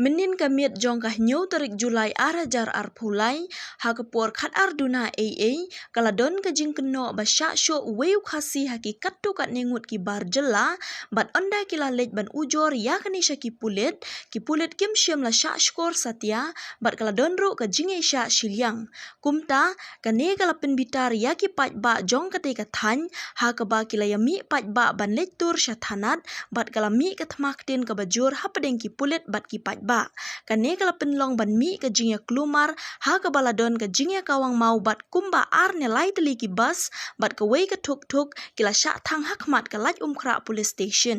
Menin kamiet jongkah nyu terik Julai arajar arpulai ha kepor khat arduna kaladon kajing keno basyak syok weu khasi hakikat tu kat nengut ki bar jela bat onda kila lej ban ujor ya kanisha ki pulit kim syam la syak skor satya bat kaladon ro kajing syak shilyang kumta kane kala penbitar ya ki paj ba jong kate kathan ha kaba kila yami paj ba ban lej tur syathanat bat kala mi kathmak tin ka bajur ha pedeng ki pulit bat ki paj ba kane kala penlong ban mi ka jingya klumar ha ka baladon ka jingya kawang mau bat kumba ar ne lai teli ki bas bat ka wei ka tuk kila syak thang hakmat ka laj umkra police station.